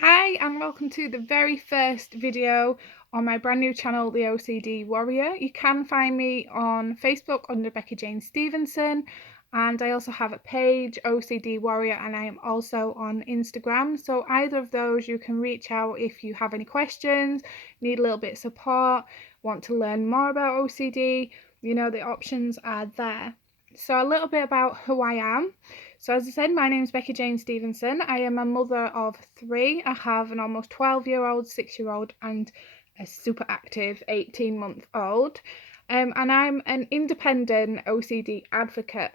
Hi and welcome to the very first video on my brand new channel, the OCD Warrior. You can find me on Facebook under Becky Jane Stevenson, and I also have a page, OCD Warrior, and I am also on Instagram. So either of those you can reach out if you have any questions, need a little bit of support, want to learn more about OCD, the options are there. So a little bit about who I am. So as I said, my name is Becky Jane Stevenson. I am a mother of three. I have an almost 12-year-old, 6-year-old, and a super active 18-month-old. And I'm an independent OCD advocate.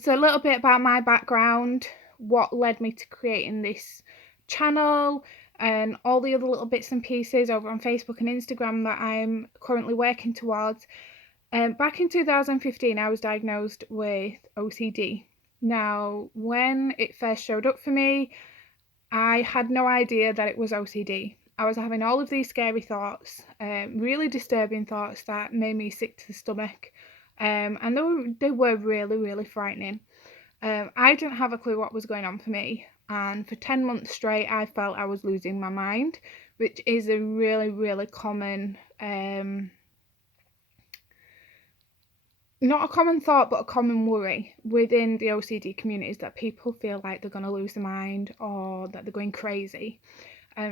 So a little bit about my background, what led me to creating this channel, and all the other little bits and pieces over on Facebook and Instagram that I'm currently working towards. Back in 2015, I was diagnosed with OCD. Now, when it first showed up for me, I had no idea that it was OCD. I was having all of these scary thoughts, really disturbing thoughts that made me sick to the stomach, and they were really, really frightening. I didn't have a clue what was going on for me, and for 10 months straight, I felt I was losing my mind, which is a really, really common not a common thought, but a common worry within the OCD community is that people feel like they're going to lose their mind or that they're going crazy.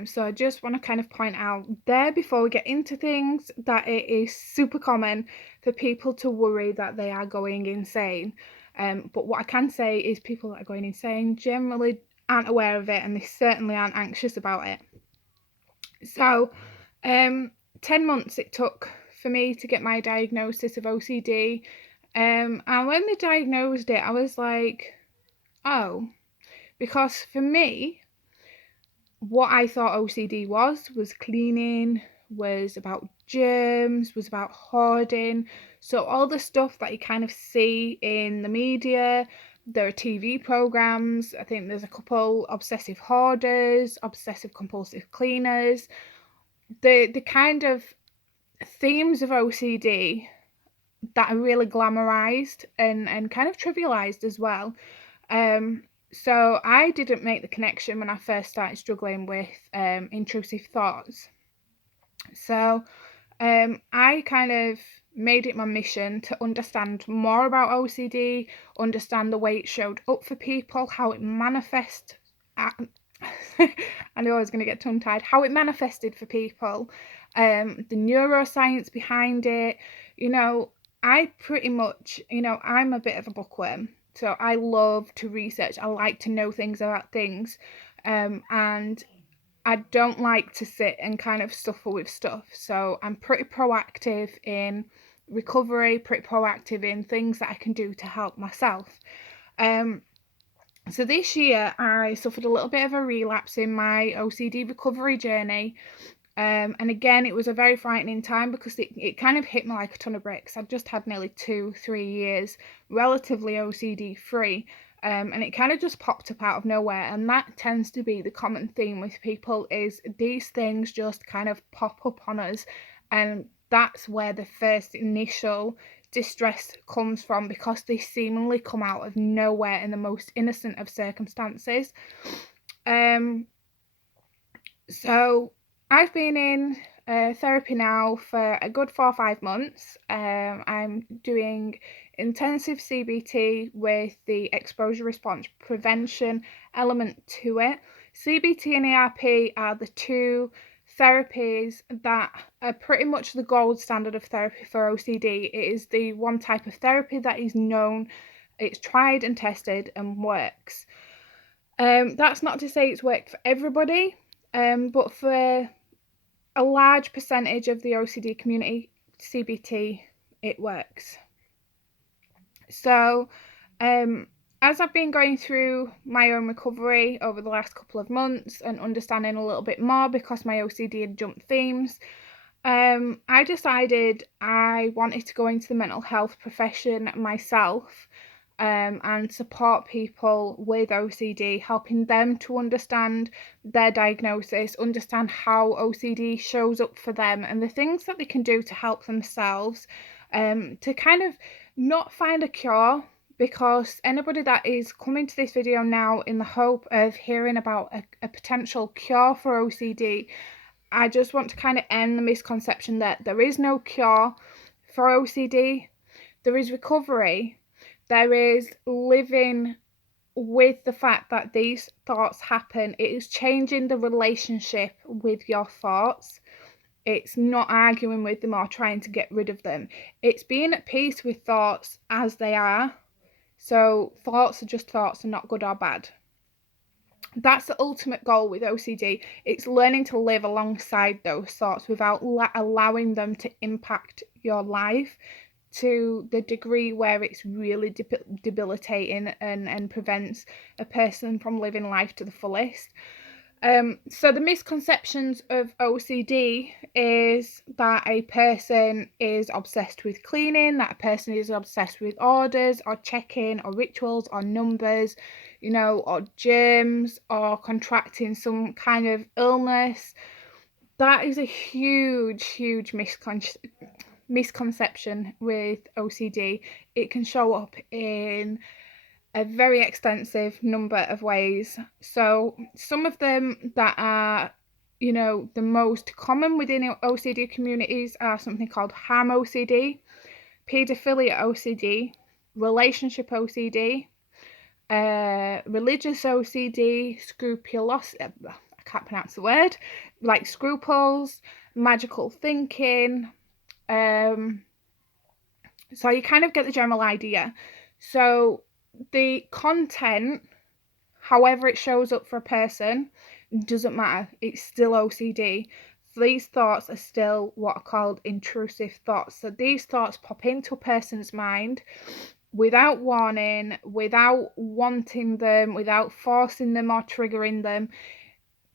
So I just want to kind of point out there before we get into things that it is super common for people to worry that they are going insane. But what I can say is people that are going insane generally aren't aware of it, and they certainly aren't anxious about it. So 10 months it took for me to get my diagnosis of OCD. And when they diagnosed it, I was like, oh, because for me, what I thought OCD was cleaning, was about germs, was about hoarding. So all the stuff that you kind of see in the media, there are TV programs. I think there's a couple: obsessive hoarders, obsessive compulsive cleaners. The kind of themes of OCD that are really glamorized and kind of trivialized as well. So I didn't make the connection when I first started struggling with intrusive thoughts. So I kind of made it my mission to understand more about OCD, understand the way it showed up for people, how it manifests. I know I was going to get tongue-tied. How it manifested for people, the neuroscience behind it. I pretty much, I'm a bit of a bookworm, so I love to research. I like to know things about things, and I don't like to sit and kind of suffer with stuff. So I'm pretty proactive in recovery, pretty proactive in things that I can do to help myself. So this year I suffered a little bit of a relapse in my OCD recovery journey. And again, it was a very frightening time because it kind of hit me like a ton of bricks. I'd just had nearly 2-3 years relatively OCD free. And it kind of just popped up out of nowhere. And that tends to be the common theme with people, is these things just kind of pop up on us. And that's where the first initial distress comes from, because they seemingly come out of nowhere in the most innocent of circumstances. So I've been in therapy now for a good 4 or 5 months. I'm doing intensive CBT with the exposure response prevention element to it. CBT and ERP are the two therapies that are pretty much the gold standard of therapy for OCD. It is the one type of therapy that is known, it's tried and tested and works. That's not to say it's worked for everybody, but for a large percentage of the OCD community, CBT, it works. So, as I've been going through my own recovery over the last couple of months and understanding a little bit more, because my OCD had jumped themes, I decided I wanted to go into the mental health profession myself, and support people with OCD, helping them to understand their diagnosis, understand how OCD shows up for them, and the things that they can do to help themselves, to kind of not find a cure, because anybody that is coming to this video now in the hope of hearing about a potential cure for OCD, I just want to kind of end the misconception that there is no cure for OCD. There is recovery. There is living with the fact that these thoughts happen. It is changing the relationship with your thoughts. It's not arguing with them or trying to get rid of them. It's being at peace with thoughts as they are. So thoughts are just thoughts and not good or bad. That's the ultimate goal with OCD. It's learning to live alongside those thoughts without allowing them to impact your life to the degree where it's really debilitating and prevents a person from living life to the fullest. So the misconceptions of OCD is that a person is obsessed with cleaning, that a person is obsessed with orders or checking or rituals or numbers, or germs or contracting some kind of illness. That is a huge misconception with OCD. It can show up in a very extensive number of ways. So some of them that are, the most common within OCD communities are something called harm OCD, paedophilia OCD, relationship OCD, religious OCD, scrupulosity, I can't pronounce the word, like scruples, magical thinking. So you kind of get the general idea. So the content, however it shows up for a person, doesn't matter. It's still OCD. These thoughts are still what are called intrusive thoughts. So these thoughts pop into a person's mind without warning, without wanting them, without forcing them or triggering them.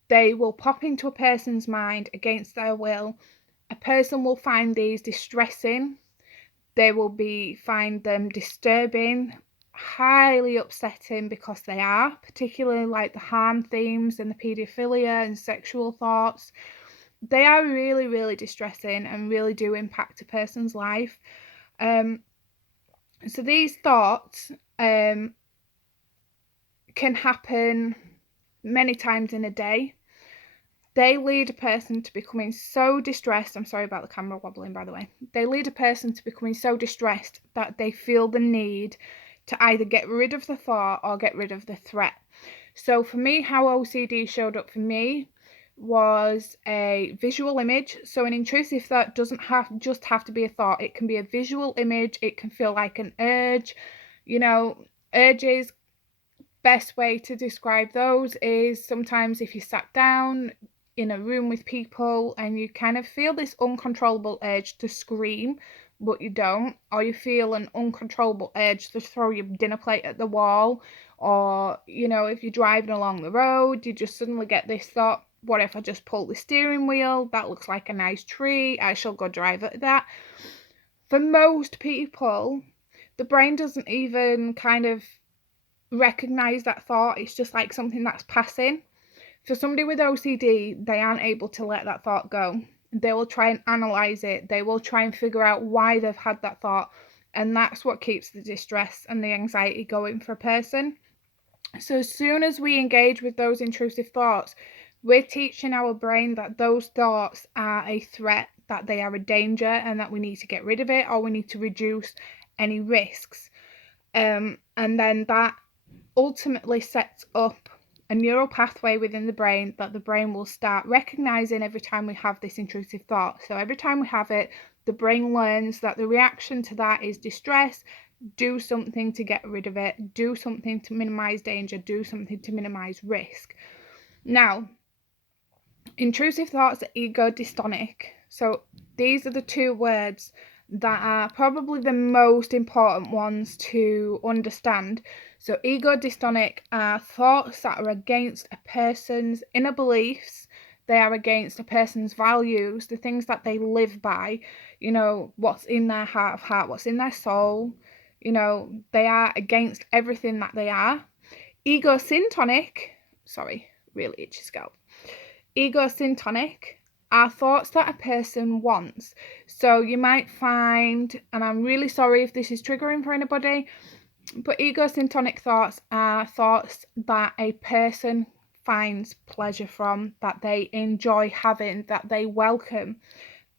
They will pop into a person's mind against their will. A person will find these distressing. They will find them disturbing, highly upsetting, because they are, particularly like the harm themes and the paedophilia and sexual thoughts. They are really distressing and really do impact a person's life. So these thoughts can happen many times in a day. They lead a person to becoming so distressed. I'm sorry about the camera wobbling, by the way. They lead a person to becoming so distressed that they feel the need to either get rid of the thought or get rid of the threat. So for me, how OCD showed up for me was a visual image. So an intrusive thought doesn't just have to be a thought. It can be a visual image. It can feel like an urge. Urges, best way to describe those is sometimes if you sat down in a room with people and you kind of feel this uncontrollable urge to scream, but you don't, or you feel an uncontrollable urge to throw your dinner plate at the wall, or if you're driving along the road, you just suddenly get this thought, what if I just pull the steering wheel? That looks like a nice tree. I shall go drive at that. For most people, the brain doesn't even kind of recognize that thought. It's just like something that's passing. For somebody with OCD, they aren't able to let that thought go. They will try and analyze it. They will try and figure out why they've had that thought. And that's what keeps the distress and the anxiety going for a person. So as soon as we engage with those intrusive thoughts, we're teaching our brain that those thoughts are a threat, that they are a danger, and that we need to get rid of it, or we need to reduce any risks. And then that ultimately sets up a neural pathway within the brain that the brain will start recognizing every time we have this intrusive thought. So every time we have it, the brain learns that the reaction to that is distress. Do something to get rid of it. Do something to minimize danger. Do something to minimize risk. Now, intrusive thoughts are ego dystonic. So these are the two words that are probably the most important ones to understand. So ego dystonic are thoughts that are against a person's inner beliefs. They are against a person's values, the things that they live by, what's in their heart of heart, what's in their soul. They are against everything that they are. Ego syntonic, really itchy scalp. Ego syntonic are thoughts that a person wants. So you might find, and I'm really sorry if this is triggering for anybody, But egosyntonic thoughts are thoughts that a person finds pleasure from, that they enjoy having, that they welcome,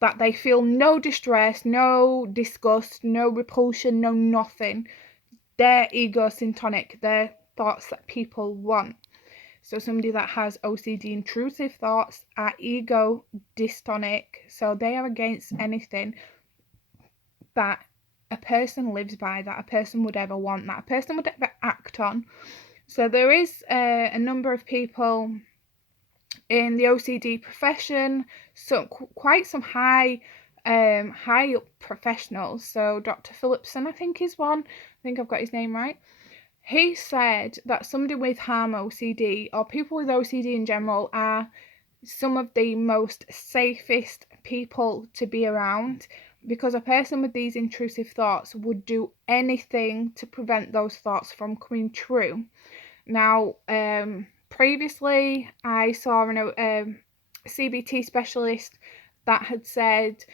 that they feel no distress, no disgust, no repulsion, no nothing. They're egosyntonic. They're thoughts that people want. So somebody that has OCD intrusive thoughts are ego dystonic. So they are against anything that a person lives by, that a person would ever want, that a person would ever act on. So there is a number of people in the OCD profession, so quite some high up professionals. So Dr. Phillipson, I think, is one. I think I've got his name right. He said that somebody with harm OCD, or people with OCD in general, are some of the most safest people to be around, because a person with these intrusive thoughts would do anything to prevent those thoughts from coming true. Now, previously I saw a CBT specialist that had said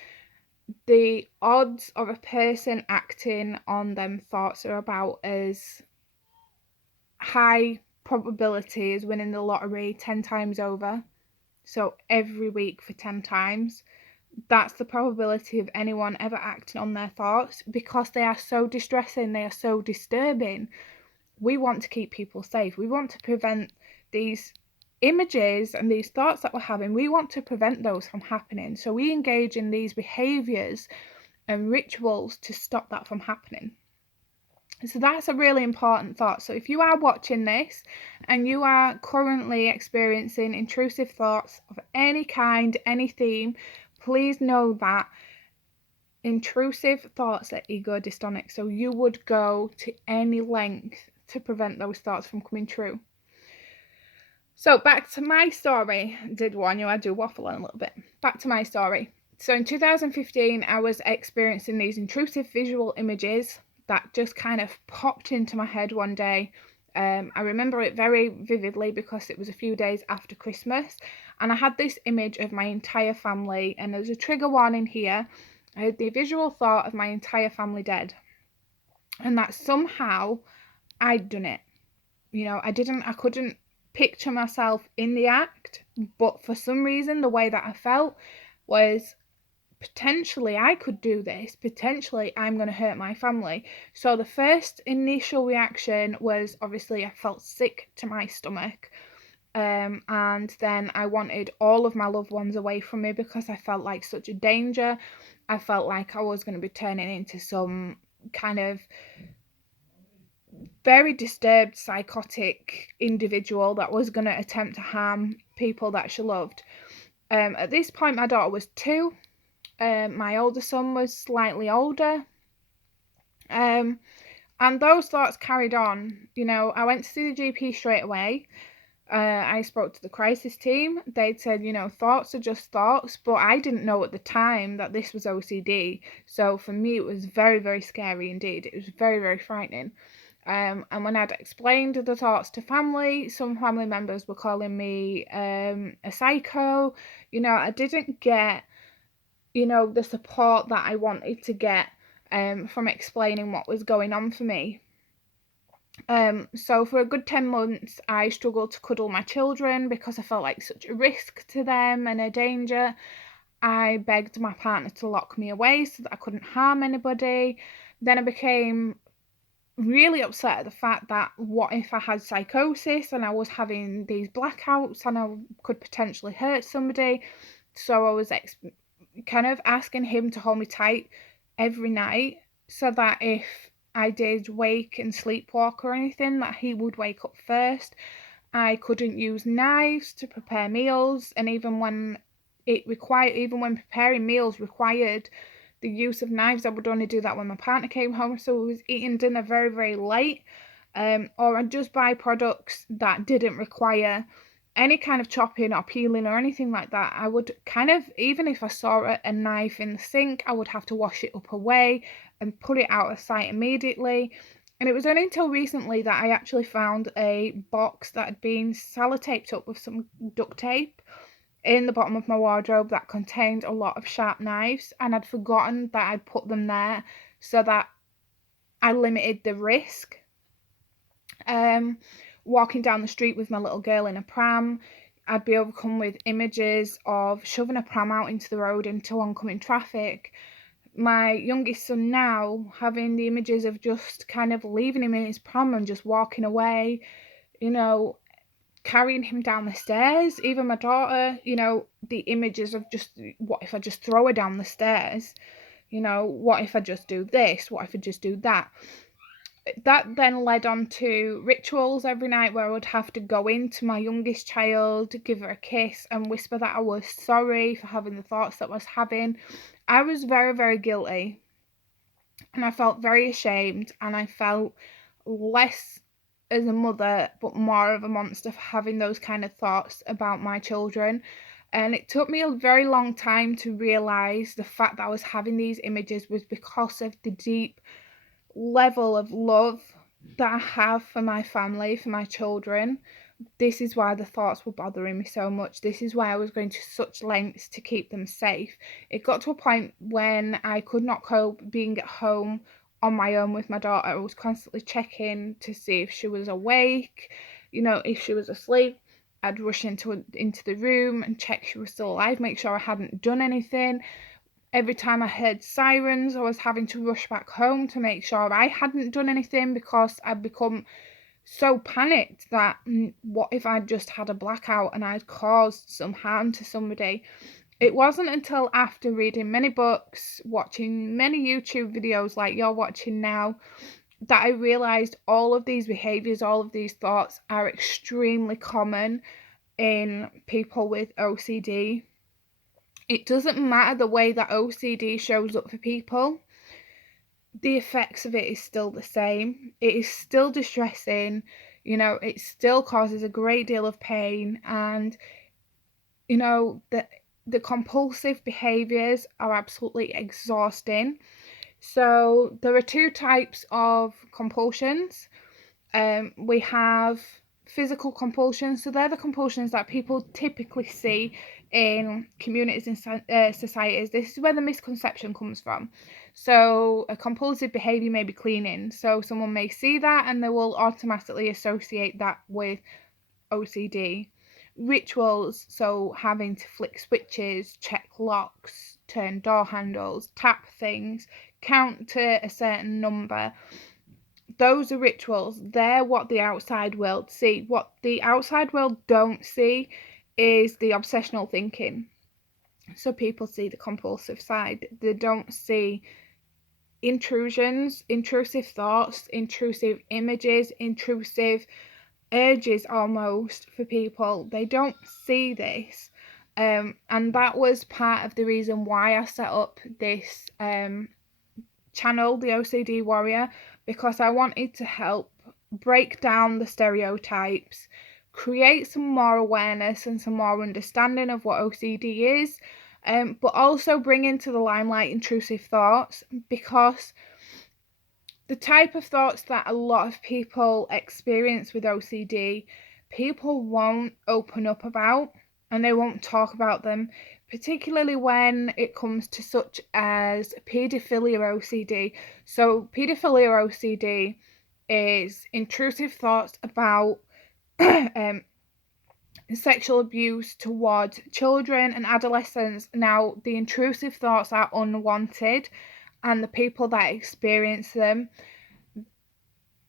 the odds of a person acting on them thoughts are about as high probability as winning the lottery 10 times over. So every week for 10 times. That's the probability of anyone ever acting on their thoughts, because they are so distressing, they are so disturbing. We want to keep people safe. We want to prevent these images and these thoughts that we're having. We want to prevent those from happening. So we engage in these behaviors and rituals to stop that from happening. So that's a really important thought. So if you are watching this and you are currently experiencing intrusive thoughts of any kind, any theme, please know that intrusive thoughts are ego dystonic. So you would go to any length to prevent those thoughts from coming true. So back to my story. I do waffle on a little bit. Back to my story. So in 2015, I was experiencing these intrusive visual images that just kind of popped into my head one day. I remember it very vividly because it was a few days after Christmas, and I had this image of my entire family, and there's a trigger warning here. I had the visual thought of my entire family dead, and that somehow I'd done it. I couldn't picture myself in the act, but for some reason the way that I felt was, potentially I could do this, potentially I'm going to hurt my family. So the first initial reaction was, obviously I felt sick to my stomach, and then I wanted all of my loved ones away from me because I felt like such a danger. I felt like I was going to be turning into some kind of very disturbed, psychotic individual that was going to attempt to harm people that she loved. At this point, my daughter was 2. My older son was slightly older. And those thoughts carried on. I went to see the GP straight away. I spoke to the crisis team. They'd said, thoughts are just thoughts, but I didn't know at the time that this was OCD. So for me, it was very, very scary indeed. It was very, very frightening. And when I'd explained the thoughts to family, some family members were calling me a psycho. I didn't get, the support that I wanted to get from explaining what was going on for me. So for a good 10 months, I struggled to cuddle my children because I felt like such a risk to them and a danger. I begged my partner to lock me away so that I couldn't harm anybody. Then I became really upset at the fact that what if I had psychosis and I was having these blackouts and I could potentially hurt somebody. So I was kind of asking him to hold me tight every night so that if I did wake and sleepwalk or anything, that he would wake up first. I couldn't use knives to prepare meals, and even when preparing meals required the use of knives, I would only do that when my partner came home. So I was eating dinner very, very late, or I'd just buy products that didn't require any kind of chopping or peeling or anything like that. I would kind of, even if I saw a knife in the sink, I would have to wash it up away and put it out of sight immediately. And it was only until recently that I actually found a box that had been sellotaped up with some duct tape in the bottom of my wardrobe that contained a lot of sharp knives, and I'd forgotten that I'd put them there so that I limited the risk Um, Walking down the street with my little girl in a pram, I'd be overcome with images of shoving a pram out into the road into oncoming traffic. My youngest son now having the images of just kind of leaving him in his pram and just walking away, you know, carrying him down the stairs. Even my daughter, the images of just, what if I just throw her down the stairs? What if I just do this? What if I just do that? That then led on to rituals every night where I would have to go into my youngest child, give her a kiss, and whisper that I was sorry for having the thoughts that I was having. I was very, very guilty, and I felt very ashamed, and I felt less as a mother, but more of a monster for having those kind of thoughts about my children. And it took me a very long time to realize the fact that I was having these images was because of the deep level of love that I have for my family, for my children. This is why the thoughts were bothering me so much. This is why I was going to such lengths to keep them safe. It got to a point when I could not cope being at home on my own with my daughter. I was constantly checking to see if she was awake, if she was asleep. I'd rush into the room and check she was still alive, make sure I hadn't done anything. Every time I heard sirens, I was having to rush back home to make sure I hadn't done anything, because I'd become so panicked that what if I'd just had a blackout and I'd caused some harm to somebody. It wasn't until after reading many books, watching many YouTube videos like you're watching now, that I realised all of these behaviours, all of these thoughts are extremely common in people with OCD. It doesn't matter the way that OCD shows up for people, the effects of it is still the same. It is still distressing, it still causes a great deal of pain, and the compulsive behaviors are absolutely exhausting. So there are two types of compulsions. We have physical compulsions. So they're the compulsions that people typically see in communities and societies. This is where the misconception comes from. So a compulsive behavior may be cleaning. So someone may see that and they will automatically associate that with OCD. Rituals, so having to flick switches, check locks, turn door handles, tap things, count to a certain number. Those are rituals. They're what the outside world see. What the outside world don't see is the obsessional thinking. So people see the compulsive side. They don't see intrusions, intrusive thoughts, intrusive images, intrusive urges almost for people. They don't see this. And that was part of the reason why I set up this channel, the OCD Warrior, because I wanted to help break down the stereotypes, create some more awareness and some more understanding of what OCD is, but also bring into the limelight intrusive thoughts, because the type of thoughts that a lot of people experience with OCD, people won't open up about and they won't talk about them, particularly when it comes to such as paedophilia OCD. So paedophilia OCD is intrusive thoughts about sexual abuse towards children and adolescents. Now, the intrusive thoughts are unwanted, and the people that experience them,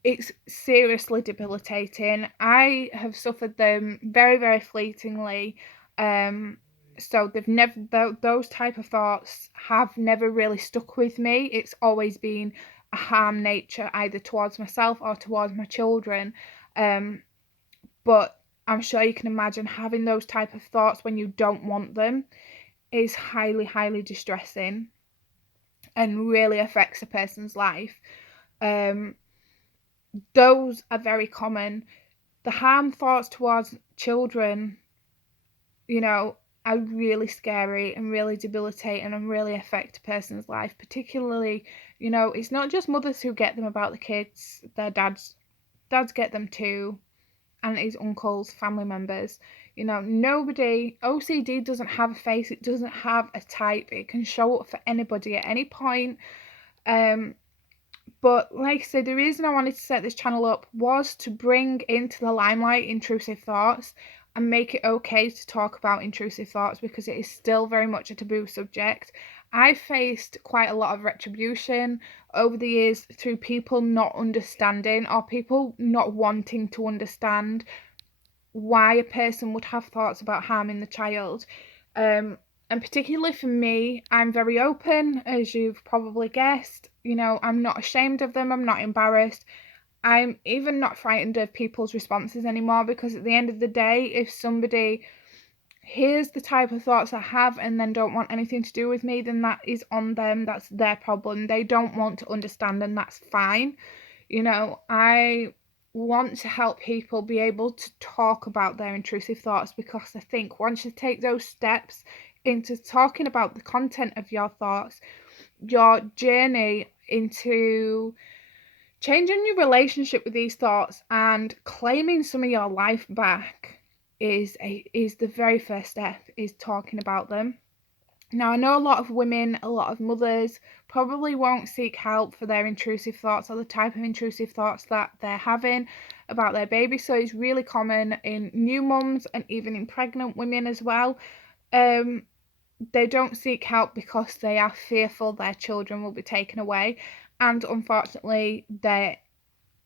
it's seriously debilitating. I have suffered them very, very fleetingly. So they've never, those type of thoughts have never really stuck with me. It's always been a harm nature, either towards myself or towards my children. But I'm sure you can imagine having those type of thoughts when you don't want them is highly, highly distressing and really affects a person's life. Those are very common. The harm thoughts towards children, are really scary and really debilitating and really affect a person's life. Particularly, it's not just mothers who get them about the kids, their dads get them too, and his uncles, family members. Nobody, OCD doesn't have a face, it doesn't have a type, it can show up for anybody at any point. But like I said, the reason I wanted to set this channel up was to bring into the limelight intrusive thoughts and make it okay to talk about intrusive thoughts, because it is still very much a taboo subject. I've faced quite a lot of retribution over the years through people not understanding, or people not wanting to understand why a person would have thoughts about harming the child. And particularly for me, I'm very open, as you've probably guessed. I'm not ashamed of them, I'm not embarrassed. I'm even not frightened of people's responses anymore, because at the end of the day, if somebody hears the type of thoughts I have and then don't want anything to do with me, then that is on them, that's their problem. They don't want to understand, and that's fine. I want to help people be able to talk about their intrusive thoughts, because I think once you take those steps into talking about the content of your thoughts, your journey into changing your relationship with these thoughts and claiming some of your life back is the very first step, is talking about them. Now, I know a lot of women, a lot of mothers probably won't seek help for their intrusive thoughts, or the type of intrusive thoughts that they're having about their baby. So it's really common in new mums and even in pregnant women as well. They don't seek help because they are fearful their children will be taken away. And unfortunately, there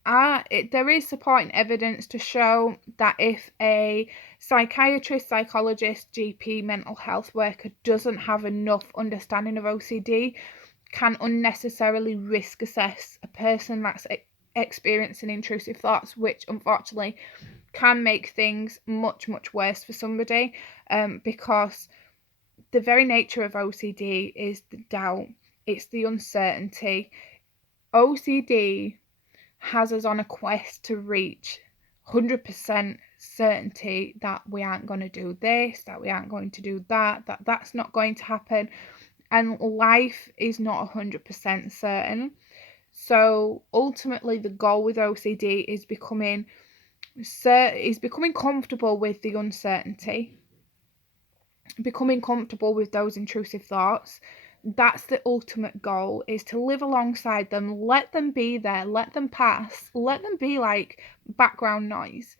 is supporting evidence to show that if a psychiatrist, psychologist, GP, mental health worker doesn't have enough understanding of OCD, can unnecessarily risk assess a person that's experiencing intrusive thoughts, which unfortunately can make things much, much worse for somebody, because the very nature of OCD is the doubt, it's the uncertainty. OCD has us on a quest to reach 100% certainty that we aren't going to do this, that we aren't going to do that, that's not going to happen. And life is not 100% certain. So ultimately, the goal with OCD is becoming comfortable with the uncertainty, becoming comfortable with those intrusive thoughts. That's the ultimate goal, is to live alongside them, let them be there, let them pass, let them be like background noise.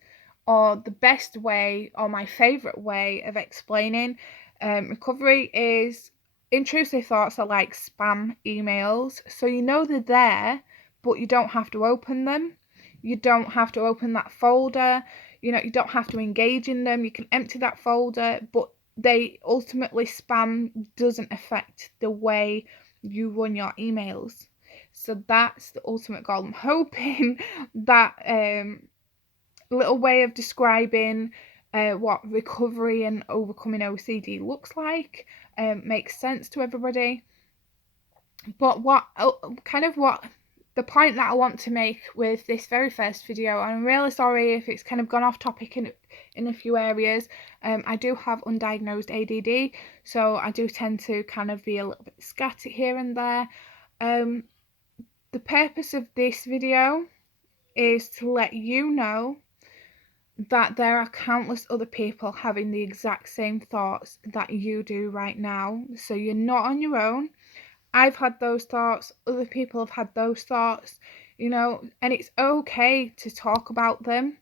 Or the best way, or my favorite way of explaining recovery, is intrusive thoughts are like spam emails. So they're there, but you don't have to open them. You don't have to open that folder. You don't have to engage in them. You can empty that folder, but spam doesn't affect the way you run your emails. So that's the ultimate goal. I'm hoping that little way of describing what recovery and overcoming OCD looks like makes sense to everybody. But what the point that I want to make with this very first video, and I'm really sorry if it's kind of gone off topic in a few areas. I do have undiagnosed ADD, so I do tend to kind of be a little bit scatty here and there. The purpose of this video is to let you know that there are countless other people having the exact same thoughts that you do right now. So you're not on your own. I've had those thoughts, other people have had those thoughts, and it's okay to talk about them.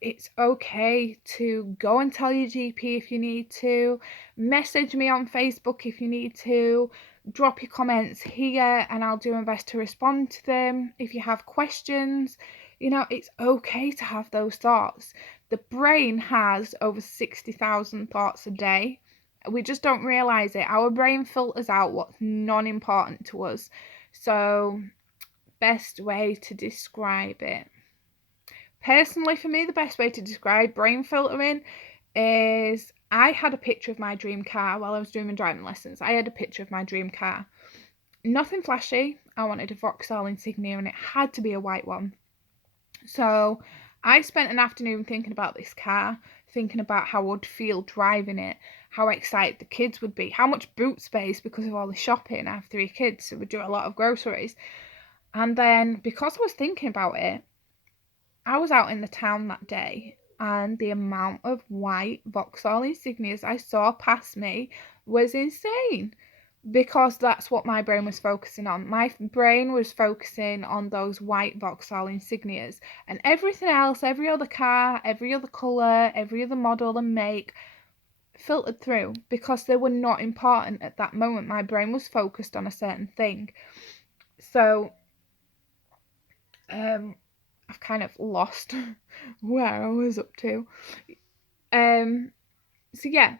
It's okay to go and tell your GP if you need to, message me on Facebook if you need to, drop your comments here and I'll do my best to respond to them. If you have questions, it's okay to have those thoughts. The brain has over 60,000 thoughts a day. We just don't realise it. Our brain filters out what's non-important to us. So, best way to describe it. Personally, for me, the best way to describe brain filtering is, I had a picture of my dream car while I was doing my driving lessons. I had a picture of my dream car. Nothing flashy. I wanted a Vauxhall Insignia and it had to be a white one. So I spent an afternoon thinking about this car, thinking about how I would feel driving it, how excited the kids would be, how much boot space because of all the shopping. I have 3 kids, so we do a lot of groceries. And then, because I was thinking about it, I was out in the town that day, and the amount of white Vauxhall Insignias I saw past me was insane. because that's what my brain was focusing on. My brain was focusing on those white Vauxhall Insignias, and everything else, every other car, every other colour, every other model and make, filtered through because they were not important at that moment. My brain was focused on a certain thing. So I've kind of lost where I was up to. So yeah,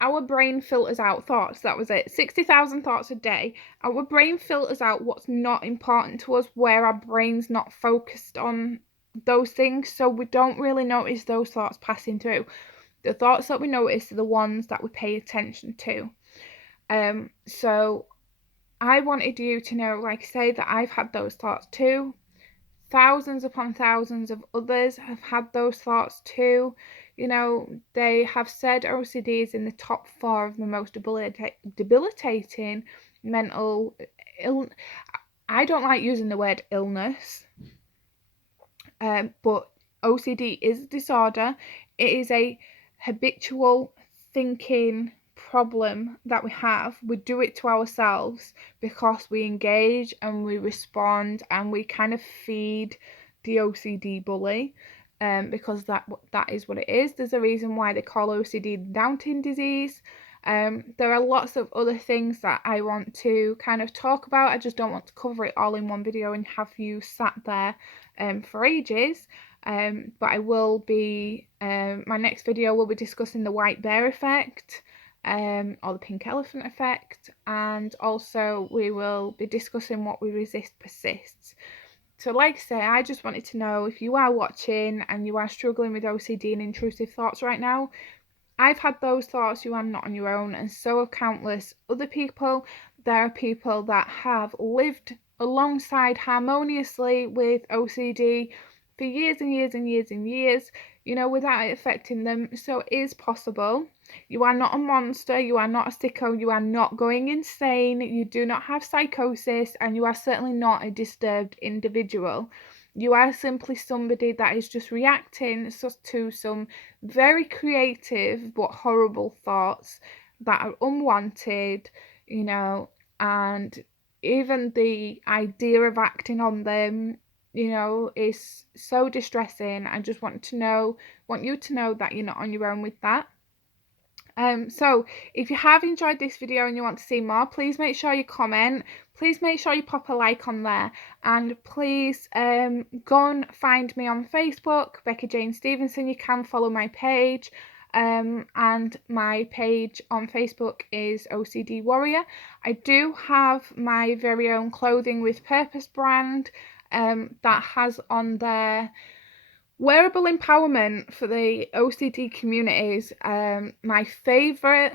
our brain filters out thoughts. That was it. 60,000 thoughts a day. Our brain filters out what's not important to us, where our brain's not focused on those things, so we don't really notice those thoughts passing through. The thoughts that we notice are the ones that we pay attention to. So I wanted you to know, like I say, that I've had those thoughts too. Thousands upon thousands of others have had those thoughts too. You know, they have said OCD is in the top 4 of the most debilitating mental illness. I don't like using the word illness, but OCD is a disorder. It is a habitual thinking problem that we have. We do it to ourselves because we engage and we respond and we kind of feed the OCD bully, because that is what it is. There's a reason why they call OCD Downton disease. There are lots of other things that I want to kind of talk about. I just don't want to cover it all in one video and have you sat there for ages. But I will be, my next video will be discussing the white bear effect, or the pink elephant effect, and also we will be discussing what we resist persists. So like I say, I just wanted to know, if you are watching and you are struggling with OCD and intrusive thoughts right now, I've had those thoughts. You are not on your own, and so have countless other people. There are people that have lived alongside harmoniously with OCD for years and years and years and years, you know, without it affecting them. So it is possible. You are not a monster, you are not a sicko, you are not going insane, you do not have psychosis, and you are certainly not a disturbed individual. You are simply somebody that is just reacting to some very creative but horrible thoughts that are unwanted, you know, and even the idea of acting on them, you know, is so distressing. I just want you to know that you're not on your own with that. So if you have enjoyed this video and you want to see more, please make sure you comment, please make sure you pop a like on there, and please go and find me on Facebook, Becca Jane Stevenson. You can follow my page, and my page on Facebook is OCD Warrior. I do have my very own Clothing with Purpose brand that has on there wearable empowerment for the OCD communities. My favourite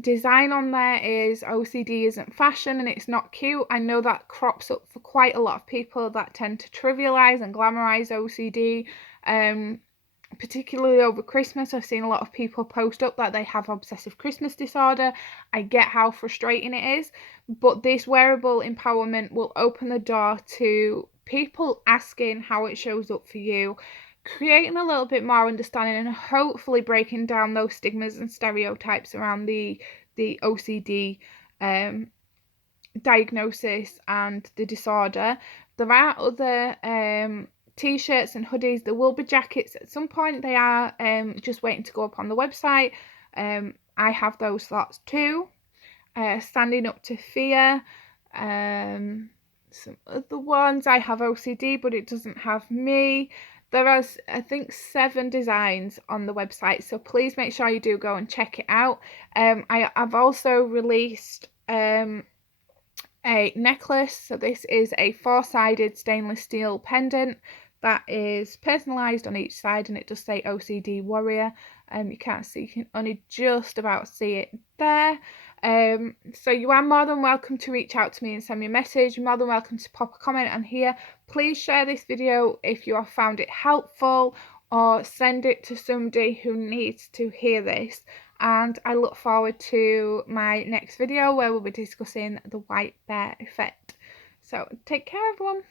design on there is OCD isn't fashion and it's not cute. I know that crops up for quite a lot of people that tend to trivialise and glamorise OCD. Particularly over Christmas, I've seen a lot of people post up that they have obsessive Christmas disorder. I get how frustrating it is, but this wearable empowerment will open the door to people asking how it shows up for you, creating a little bit more understanding and hopefully breaking down those stigmas and stereotypes around the OCD diagnosis and the disorder. There are other t-shirts and hoodies. There will be jackets at some point. They are just waiting to go up on the website. I have those thoughts too. Standing Up to Fear. Some other ones. I have OCD, but it doesn't have me. There are, I think, 7 designs on the website, so please make sure you do go and check it out. I've also released a necklace. So this is a 4-sided stainless steel pendant that is personalised on each side, and it does say OCD Warrior. You can't see, you can only just about see it there. So you are more than welcome to reach out to me and send me a message. You're more than welcome to pop a comment on here. Please share this video if you have found it helpful, or send it to somebody who needs to hear this. And I look forward to my next video where we'll be discussing the white bear effect. So take care, everyone.